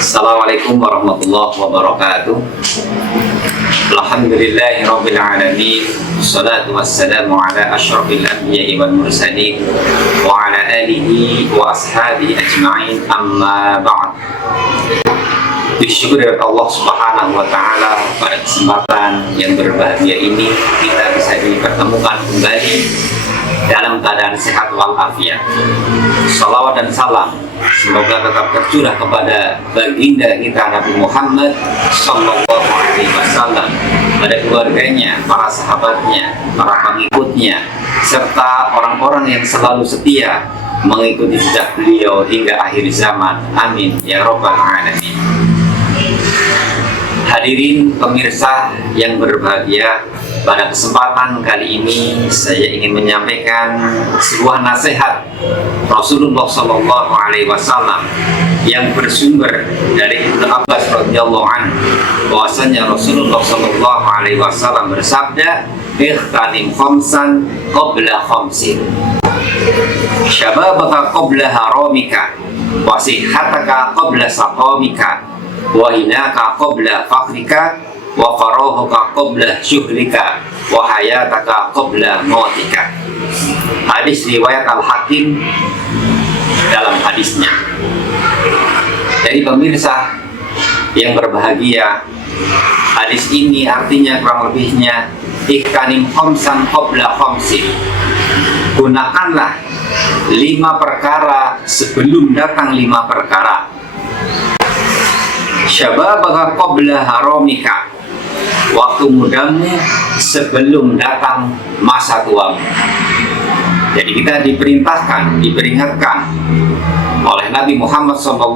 Assalamualaikum warahmatullahi wabarakatuh. Alhamdulillahirabbil alamin. Wassalatu wassalamu ala asyrafil anbiya'i wal mursalin wa ala alihi wa ashabihi ajma'in. Amma ba'd. Bersyukur kepada Allah Subhanahu wa taala pada kesempatan yang berbahagia ini kita bisa dipertemukan kembali dalam keadaan sehat walafiat. Salawat dan salam semoga tetap tercurah kepada baginda kita Nabi Muhammad Sallallahu Alaihi Wasallam, pada keluarganya, para sahabatnya, para pengikutnya, serta orang-orang yang selalu setia mengikuti jejak beliau hingga akhir zaman. Amin ya Rabbal Alamin. Hadirin pemirsa yang berbahagia, pada kesempatan kali ini saya ingin menyampaikan sebuah nasihat Rasulullah Shallallahu Alaihi Wasallam yang bersumber dari Ibnu Abbas radhiyallahu anhu, bahwasanya Rasulullah Shallallahu Alaihi Wasallam bersabda, "Ikhtanim khamsan qabla khamsin, syababaka qabla haramika, wa sihhataka qabla saqamika, wa hinaka qabla fakhrika, wa farahuka qabla syuhrika, wa hayataka qabla mautika." Hadis riwayat Al-Hakim dalam hadisnya. Jadi pemirsa yang berbahagia, hadis ini artinya kurang lebihnya, ikhtanim khamsan qabla khamsin, gunakanlah 5 perkara sebelum datang 5 perkara. Syababaka qabla haramika, waktu mudamu sebelum datang masa tuamu. Jadi kita diperingatkan oleh Nabi Muhammad SAW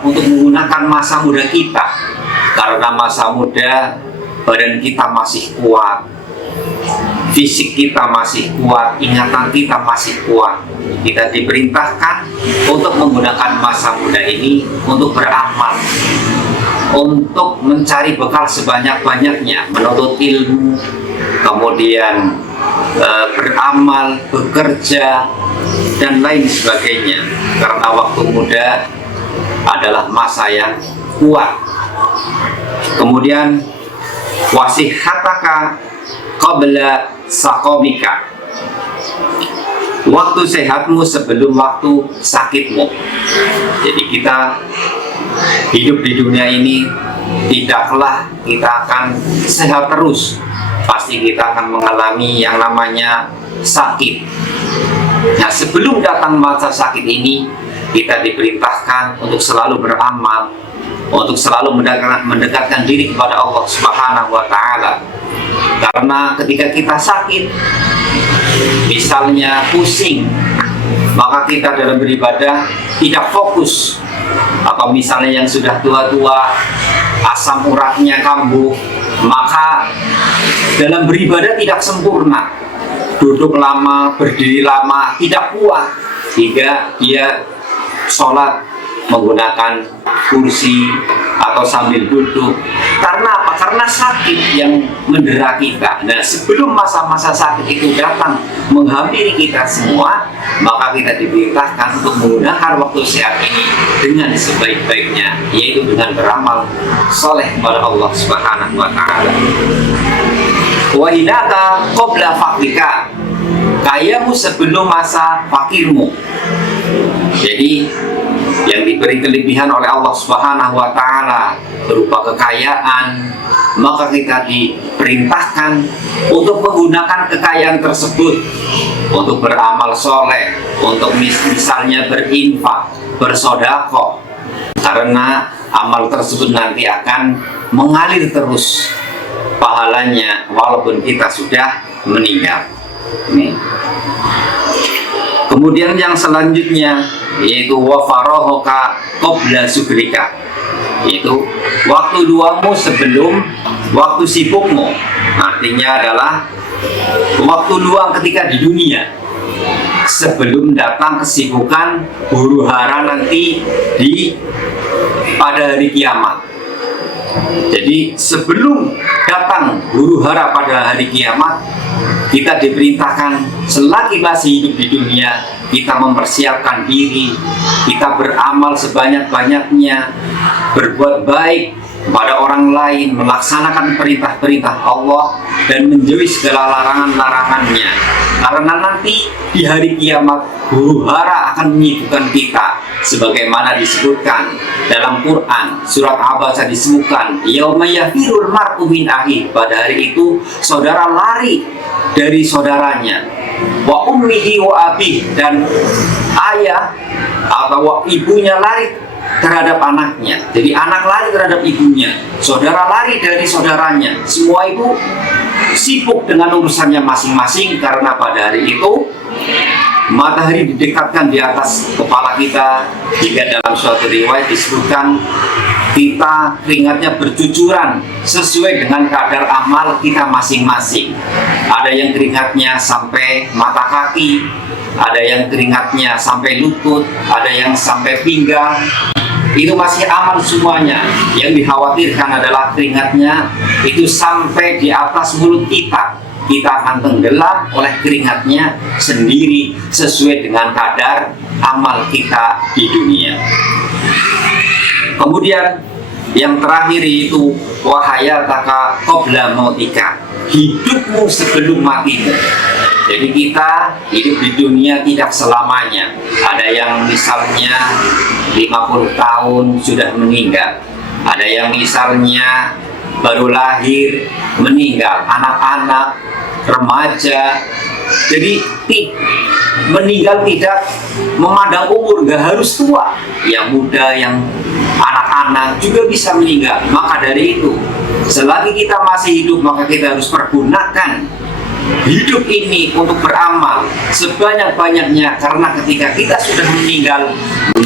untuk menggunakan masa muda kita, karena masa muda badan kita masih kuat, fisik kita masih kuat, ingatan kita masih kuat. Kita diperintahkan untuk menggunakan masa muda ini untuk beramal, untuk mencari bekal sebanyak-banyaknya, menuntut ilmu, kemudian beramal, bekerja, dan lain sebagainya. Karena waktu muda adalah masa yang kuat. Kemudian wasihataka qabla saqamika, waktu sehatmu sebelum waktu sakitmu. Jadi kita hidup di dunia ini tidaklah kita akan sehat terus, pasti kita akan mengalami yang namanya sakit. Nah, sebelum datang masa sakit ini, kita diperintahkan untuk selalu beramal, untuk selalu mendekatkan diri kepada Allah Subhanahu wa taala. Karena ketika kita sakit, misalnya pusing, maka kita dalam beribadah tidak fokus. Atau misalnya yang sudah tua-tua, asam uratnya kambuh, maka dalam beribadah tidak sempurna. Duduk lama, berdiri lama, tidak kuat, hingga dia sholat menggunakan kursi atau sambil duduk. Karena apa? Karena sakit yang mendera kita. Nah, sebelum masa-masa sakit itu datang menghampiri kita semua, maka kita diperintahkan untuk menggunakan waktu sehat ini dengan sebaik-baiknya, yaitu dengan beramal soleh kepada Allah Subhanahu wa taala. Wa hinaka qabla fakrika, kayamu sebelum masa fakirmu. Jadi yang diberi kelebihan oleh Allah Subhanahu wa taala berupa kekayaan, maka kita diperintahkan untuk menggunakan kekayaan tersebut untuk beramal soleh, untuk misalnya berinfak, bersedekah, karena amal tersebut nanti akan mengalir terus pahalanya walaupun kita sudah meninggal. Kemudian yang selanjutnya yaitu wa farahuka qabla syukrika, yaitu waktu luangmu sebelum waktu sibukmu. Artinya adalah waktu luang ketika di dunia sebelum datang kesibukan huru hara nanti pada hari kiamat. Jadi sebelum datang huru hara pada hari kiamat, Kita diperintahkan selagi masih hidup di dunia, kita mempersiapkan diri, kita beramal sebanyak-banyaknya, berbuat baik kepada orang lain, melaksanakan perintah-perintah Allah, dan menjauhi segala larangan-larangannya. Karena nanti di hari kiamat, huru-hara akan menyibukkan kita, sebagaimana disebutkan dalam Quran surat Abasa disebutkan, yauma yafirul mar'u min akhihi, pada hari itu saudara lari dari saudaranya, wa ummihi wa abih, dan ayah atau ibunya lari terhadap anaknya. Jadi anak lari terhadap ibunya, saudara lari dari saudaranya. Semua itu sibuk dengan urusannya masing-masing, karena pada hari itu matahari didekatkan di atas kepala kita. Jika dalam suatu riwayat disebutkan kita keringatnya bercucuran sesuai dengan kadar amal kita masing-masing. Ada yang keringatnya sampai mata kaki, ada yang keringatnya sampai lutut, ada yang sampai pinggang. Itu masih aman semuanya. Yang dikhawatirkan adalah keringatnya itu sampai di atas mulut kita. Kita akan tenggelam oleh keringatnya sendiri sesuai dengan kadar amal kita di dunia. Kemudian yang terakhir itu wahayataka qabla mautika, hidupmu sebelum matimu. Jadi kita hidup di dunia tidak selamanya. Ada yang misalnya 50 tahun sudah meninggal, ada yang misalnya baru lahir meninggal, anak-anak, remaja. Jadi meninggal tidak memandang umur, gak harus tua, yang muda, yang anak-anak juga bisa meninggal. Maka dari itu, selagi kita masih hidup, maka kita harus pergunakan hidup ini untuk beramal sebanyak-banyaknya, karena ketika kita sudah meninggal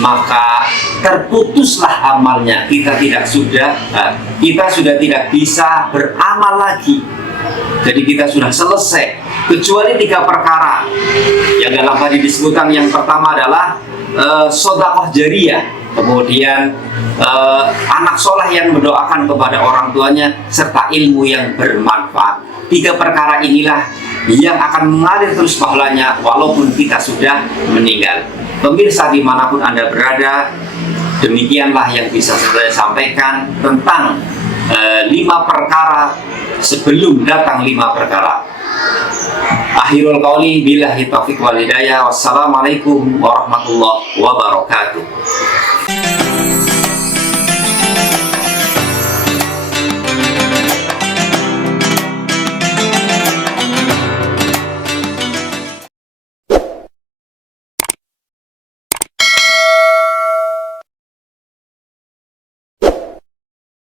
maka terputuslah amalnya. Kita sudah tidak bisa beramal lagi. Jadi kita sudah selesai, kecuali 3 perkara yang dalam hadis disebutkan. Yang pertama adalah sedekah jariyah, kemudian anak soleh yang mendoakan kepada orang tuanya, serta ilmu yang bermanfaat. 3 perkara inilah yang akan mengalir terus pahalanya walaupun kita sudah meninggal. Pemirsa dimanapun Anda berada, demikianlah yang bisa saya sampaikan tentang 5 perkara sebelum datang 5 perkara. Akhirul qauli billahi taufiq wal hidayah. Wassalamualaikum warahmatullahi wabarakatuh.